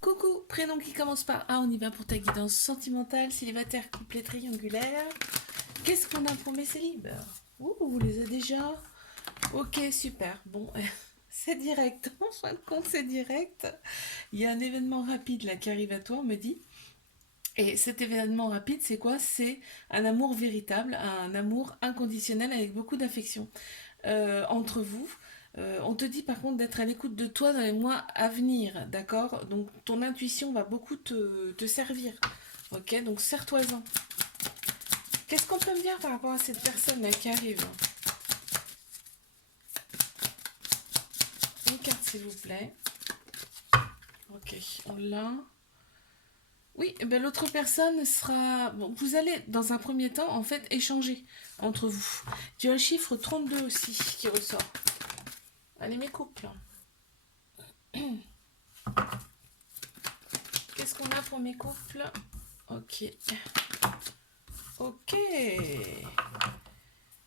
Coucou, prénom qui commence par A, on y va pour ta guidance sentimentale, célibataire, couplet triangulaire. Qu'est-ce qu'on a pour mes célibes? Ouh, vous les avez déjà? Ok, super. Bon, c'est direct. En fin de compte, c'est direct. Il y a un événement rapide là qui arrive à toi, on me dit. Et cet événement rapide, c'est quoi? C'est un amour véritable, un amour inconditionnel avec beaucoup d'affection entre vous. On te dit par contre d'être à l'écoute de toi dans les mois à venir, d'accord? Donc ton intuition va beaucoup te servir, ok? Donc serre-toi-en. Qu'est-ce qu'on peut me dire par rapport à cette personne là qui arrive? Une carte s'il vous plaît. Ok, on l'a. Oui, ben l'autre personne sera... Bon, vous allez, dans un premier temps, en fait, échanger entre vous. Tu as le chiffre 32 aussi qui ressort. Allez, mes couples. Qu'est-ce qu'on a pour mes couples? Ok. Ok.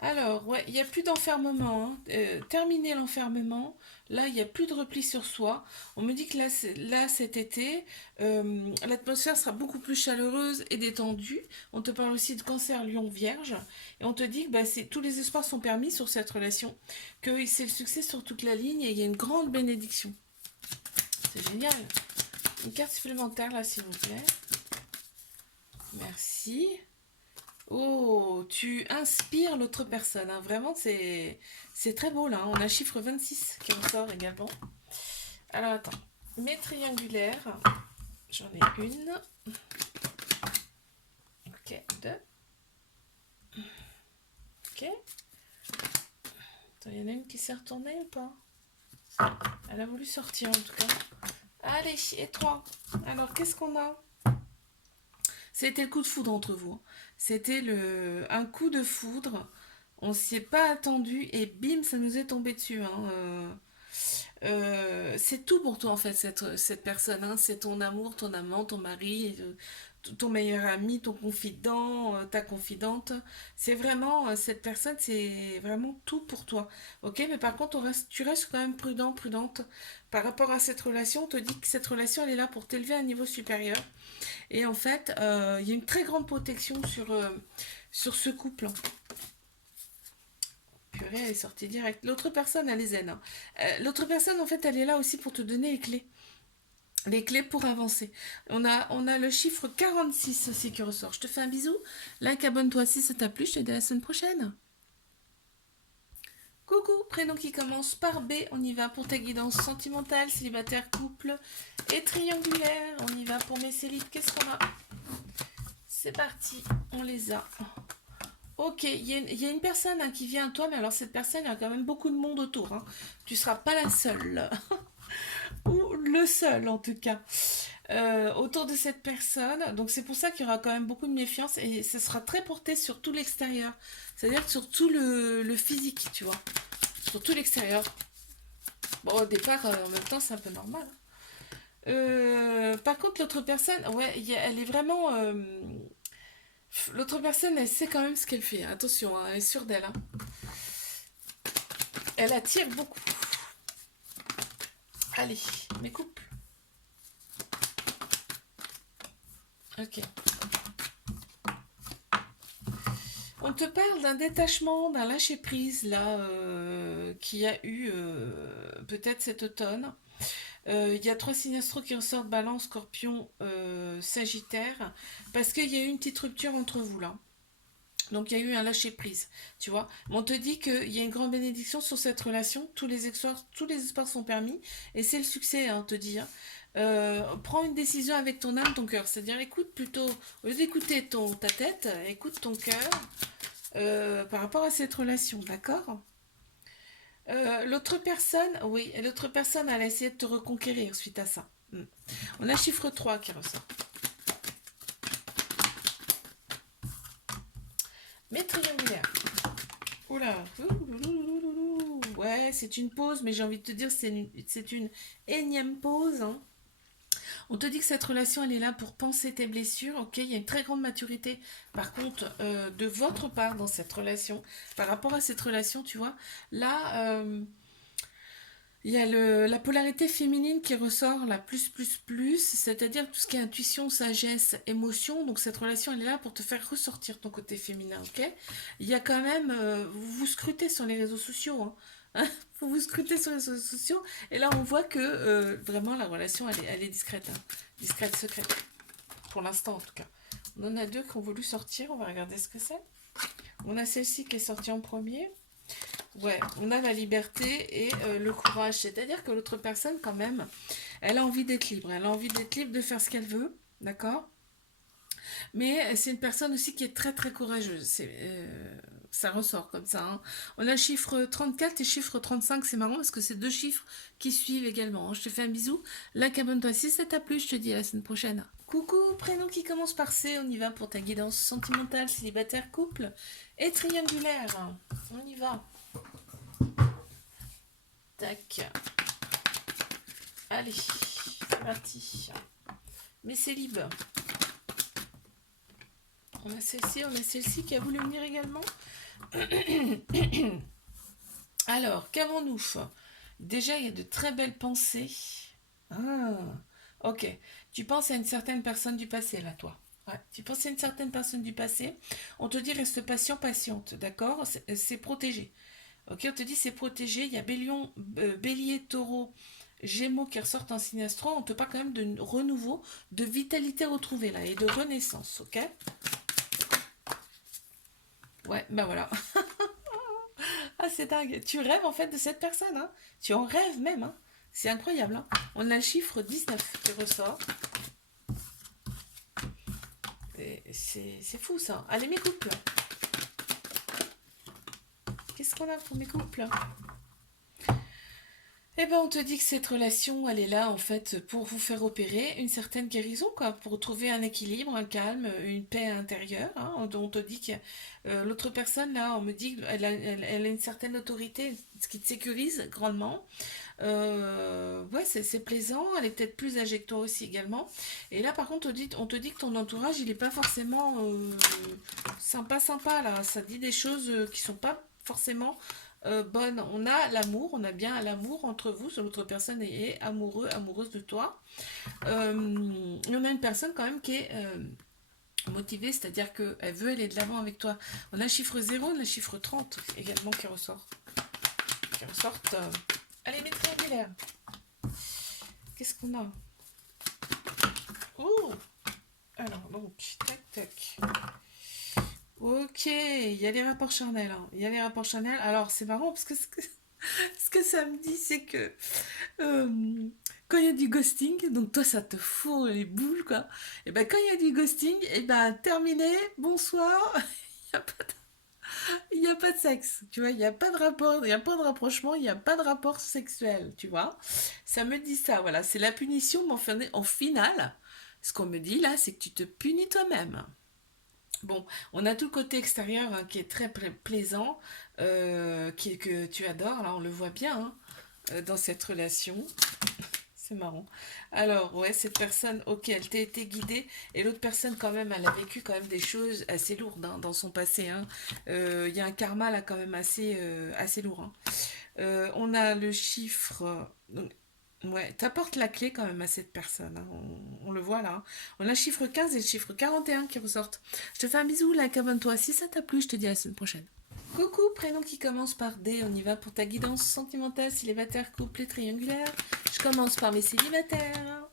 Alors, ouais, il n'y a plus d'enfermement, hein. Terminer l'enfermement. Là, il n'y a plus de repli sur soi. On me dit que là cet été, l'atmosphère sera beaucoup plus chaleureuse et détendue. On te parle aussi de cancer, lion, vierge. Et on te dit que bah, tous les espoirs sont permis sur cette relation, que c'est le succès sur toute la ligne et il y a une grande bénédiction. C'est génial. Une carte supplémentaire là, s'il vous plaît. Merci. Oh, tu inspires l'autre personne, hein. Vraiment, c'est très beau là, hein. On a le chiffre 26 qui ressort également. Alors attends, mes triangulaires, j'en ai une. Ok, deux. Ok. Attends, il y en a une qui s'est retournée ou pas? Elle a voulu sortir en tout cas. Allez, et trois. Alors, qu'est-ce qu'on a? C'était le coup de foudre entre vous, hein. C'était un coup de foudre. On s'y est pas attendu et bim, ça nous est tombé dessus, hein. C'est tout pour toi en fait, cette personne, hein. C'est ton amour, ton amant, ton mari, ton meilleur ami, ton confident, ta confidente. C'est vraiment, cette personne, c'est vraiment tout pour toi. Ok, mais par contre, tu restes quand même prudent, prudente. Par rapport à cette relation, on te dit que cette relation, elle est là pour t'élever à un niveau supérieur. Et en fait, il y a une très grande protection sur ce couple. Purée, elle est sortie direct. L'autre personne, elle est zen, hein. L'autre personne, en fait, elle est là aussi pour te donner les clés. Les clés pour avancer. On a le chiffre 46 aussi qui ressort. Je te fais un bisou. Like, abonne-toi si ça t'a plu. Je te dis à la semaine prochaine. Coucou, prénom qui commence par B. On y va pour ta guidance sentimentale, célibataire, couple et triangulaire. On y va pour mes célibes. Qu'est-ce qu'on a? C'est parti, on les a. Ok, il y a une personne hein, qui vient à toi, mais alors cette personne, il y a quand même beaucoup de monde autour, hein. Tu ne seras pas la seule. Ou le seul en tout cas. Autour de cette personne. Donc c'est pour ça qu'il y aura quand même beaucoup de méfiance et ce sera très porté sur tout l'extérieur. C'est-à-dire sur tout le physique, tu vois. Sur tout l'extérieur. Bon, au départ, en même temps, c'est un peu normal. Par contre, l'autre personne, ouais, elle est vraiment... l'autre personne, elle sait quand même ce qu'elle fait. Attention, hein, elle est sûre d'elle, hein. Elle attire beaucoup. Allez, mes couples. Ok. On te parle d'un détachement, d'un lâcher-prise, là, qui a eu peut-être cet automne. Il y a trois signes astro qui ressortent, Balance, Scorpion, Sagittaire, parce qu'il y a eu une petite rupture entre vous, là. Donc il y a eu un lâcher-prise, tu vois. Mais on te dit qu'il y a une grande bénédiction sur cette relation, tous les espoirs sont permis, et c'est le succès, hein, on te dit, hein. Prends une décision avec ton âme, ton cœur. C'est-à-dire, écoute plutôt, au lieu d'écouter ta tête, écoute ton cœur par rapport à cette relation, d'accord? L'autre personne, oui, l'autre personne, elle a essayé de te reconquérir suite à ça. On a chiffre 3 qui ressort. Mais triangulaire. Oula. Ouais, c'est une pause, mais j'ai envie de te dire, c'est une énième pause, hein. On te dit que cette relation, elle est là pour penser tes blessures, ok? Il y a une très grande maturité, par contre, de votre part dans cette relation. Par rapport à cette relation, tu vois, là, Il y a la polarité féminine qui ressort, la plus, c'est-à-dire tout ce qui est intuition, sagesse, émotion. Donc cette relation, elle est là pour te faire ressortir ton côté féminin, ok? Il y a quand même, vous vous scrutez sur les réseaux sociaux, hein. Vous vous scrutez sur les réseaux sociaux, et là on voit que vraiment la relation, elle est discrète, hein. Discrète, secrète, pour l'instant en tout cas. On en a deux qui ont voulu sortir, on va regarder ce que c'est. On a celle-ci qui est sortie en premier. Ouais, on a la liberté et le courage. C'est-à-dire que l'autre personne, quand même, elle a envie d'être libre. Elle a envie d'être libre de faire ce qu'elle veut, d'accord? Mais c'est une personne aussi qui est très très courageuse. Ça ressort comme ça, hein. On a le chiffre 34 et chiffre 35. C'est marrant parce que c'est deux chiffres qui suivent également, hein. Je te fais un bisou. Like, abonne-toi si ça t'a plu. Je te dis à la semaine prochaine. Coucou, prénom qui commence par C. On y va pour ta guidance sentimentale, célibataire, couple et triangulaire. On y va. Tac. Allez, c'est parti. Mais c'est libre. On a celle-ci qui a voulu venir également. Alors, qu'avons-nous? Déjà, il y a de très belles pensées. Ah, ok. Tu penses à une certaine personne du passé, là, toi. Ouais, tu penses à une certaine personne du passé. On te dit reste patient, patiente, d'accord? C'est protégé. Ok, on te dit c'est protégé. Il y a Bélier, Taureau, Gémeaux qui ressortent en signe astro. On te parle quand même de renouveau, de vitalité retrouvée là et de renaissance, ok? Ouais, ben voilà. Ah, c'est dingue. Tu rêves en fait de cette personne, hein? Tu en rêves même, hein? C'est incroyable, hein? On a le chiffre 19 qui ressort. C'est fou ça. Allez, mes couples. Qu'est-ce qu'on a pour mes couples? Eh ben, on te dit que cette relation, elle est là, en fait, pour vous faire opérer une certaine guérison, quoi, pour trouver un équilibre, un calme, une paix intérieure, hein. On te dit que l'autre personne, là, on me dit qu'elle elle a une certaine autorité, ce qui te sécurise grandement. Ouais, c'est plaisant, elle est peut-être plus âgée que toi aussi également. Et là, par contre, on te dit que ton entourage, il n'est pas forcément sympa, là. Ça dit des choses qui sont pas forcément bonnes. On a l'amour, on a bien l'amour entre vous, si l'autre personne est amoureux, amoureuse de toi. Et on a une personne quand même qui est motivée, c'est-à-dire qu'elle veut aller de l'avant avec toi. On a le chiffre 0, on a le chiffre 30 également qui ressort. Qui ressortent. Allez, mes triangulaires. Qu'est-ce qu'on a? Oh, alors, donc, tac, tac. Ok, il y a les rapports charnels, hein. Il y a les rapports charnels. Alors, c'est marrant parce que ce que ça me dit, c'est que euh, quand il y a du ghosting, donc toi, ça te fout les boules, quoi. Et ben, quand il y a du ghosting, et ben, terminé, bonsoir. Il n'y a pas il n'y a pas de sexe, tu vois, il n'y a pas de rapport, il n'y a pas de rapprochement, il n'y a pas de rapport sexuel, tu vois. Ça me dit ça, voilà, c'est la punition, mais en finale, ce qu'on me dit là, c'est que tu te punis toi-même. Bon, on a tout le côté extérieur hein, qui est très plaisant, que tu adores, là on le voit bien hein, dans cette relation. C'est marrant. Alors, ouais, cette personne, ok, elle t'a été guidée, et l'autre personne, quand même, elle a vécu quand même des choses assez lourdes hein, dans son passé, hein. Il y a un karma là quand même assez lourd, hein. On a le chiffre. Ouais, t'apportes la clé quand même à cette personne, hein. On le voit là, hein. On a le chiffre 15 et le chiffre 41 qui ressortent. Je te fais un bisou, like, abonne-toi. Si ça t'a plu, je te dis à la semaine prochaine. Coucou, prénom qui commence par D, on y va pour ta guidance sentimentale, célibataire, couple et triangulaire. Je commence par mes célibataires.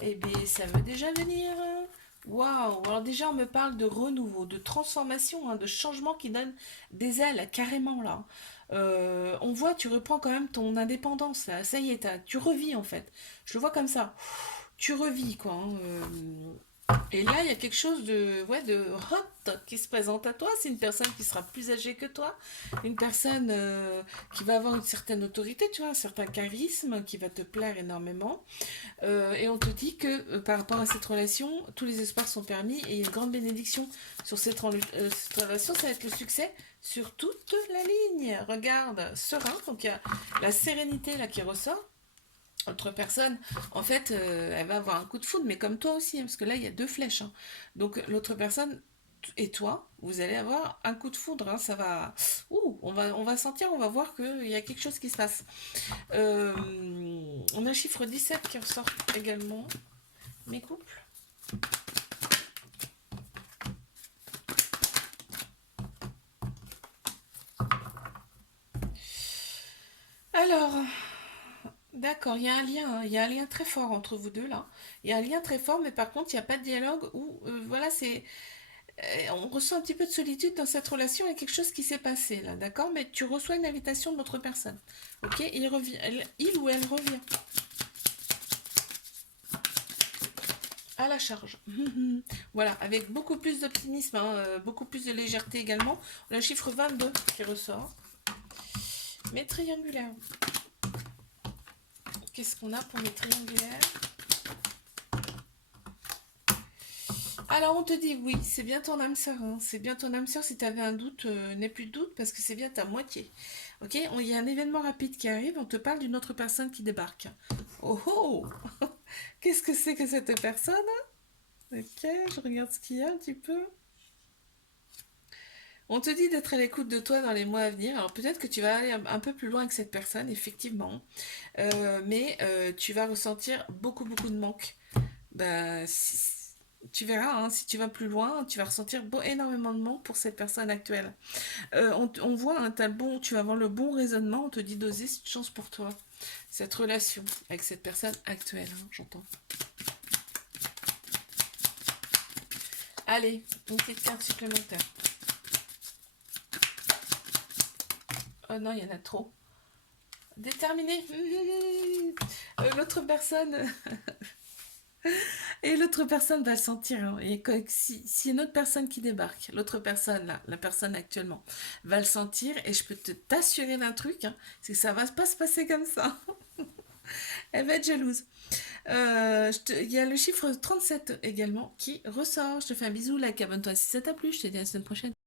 Eh bien, ça veut déjà venir. Waouh! Alors déjà, on me parle de renouveau, de transformation, hein, de changement qui donne des ailes, carrément là. On voit, tu reprends quand même ton indépendance là. Ça y est, tu revis en fait. Je le vois comme ça. Tu revis quoi, hein. Et là, il y a quelque chose ouais, de hot qui se présente à toi. C'est une personne qui sera plus âgée que toi, une personne qui va avoir une certaine autorité, tu vois, un certain charisme qui va te plaire énormément. Et on te dit que par rapport à cette relation, tous les espoirs sont permis et il y a une grande bénédiction sur cette relation. Ça va être le succès sur toute la ligne. Regarde, serein. Donc il y a la sérénité là qui ressort. Autre personne, en fait, elle va avoir un coup de foudre, mais comme toi aussi, hein, parce que là, il y a deux flèches, hein. Donc, l'autre personne et toi, vous allez avoir un coup de foudre, hein, ça va... Ouh, on va sentir, on va voir qu'il y a quelque chose qui se passe. On a un chiffre 17 qui ressort également. Mes couples. Alors, d'accord, il y a un lien, hein, il y a un lien très fort entre vous deux là. Il y a un lien très fort, mais par contre, il n'y a pas de dialogue où, voilà, on ressent un petit peu de solitude dans cette relation. Il y a quelque chose qui s'est passé là, d'accord? Mais tu reçois une invitation de l'autre personne, ok? Il revient, il ou elle revient à la charge. Voilà, avec beaucoup plus d'optimisme, hein, beaucoup plus de légèreté également. On a le chiffre 22 qui ressort, mais triangulaire. Qu'est-ce qu'on a pour mes triangulaires? Alors on te dit oui, c'est bien ton âme sœur, hein. C'est bien ton âme sœur. Si tu avais un doute, n'aie plus de doute parce que c'est bien ta moitié. Ok, il y a un événement rapide qui arrive, on te parle d'une autre personne qui débarque. Oh oh. Qu'est-ce que c'est que cette personne? Ok, je regarde ce qu'il y a un petit peu. On te dit d'être à l'écoute de toi dans les mois à venir. Alors peut-être que tu vas aller un peu plus loin que cette personne, effectivement. Mais tu vas ressentir beaucoup, beaucoup de manque. Bah, tu verras, hein, si tu vas plus loin, tu vas ressentir énormément de manque pour cette personne actuelle. On voit, hein, tu vas avoir le bon raisonnement, on te dit d'oser, c'est une chance pour toi. Cette relation avec cette personne actuelle, hein, j'entends. Allez, une petite carte supplémentaire. Oh non, il y en a trop. Déterminé. L'autre personne. Et l'autre personne va le sentir, hein. Et si une autre personne qui débarque, l'autre personne, là, la personne actuellement, va le sentir, et je peux t'assurer d'un truc, hein, c'est que ça va pas se passer comme ça. Elle va être jalouse. Il y a le chiffre 37 également qui ressort. Je te fais un bisou, like, abonne-toi si ça t'a plu. Je te dis à la semaine prochaine.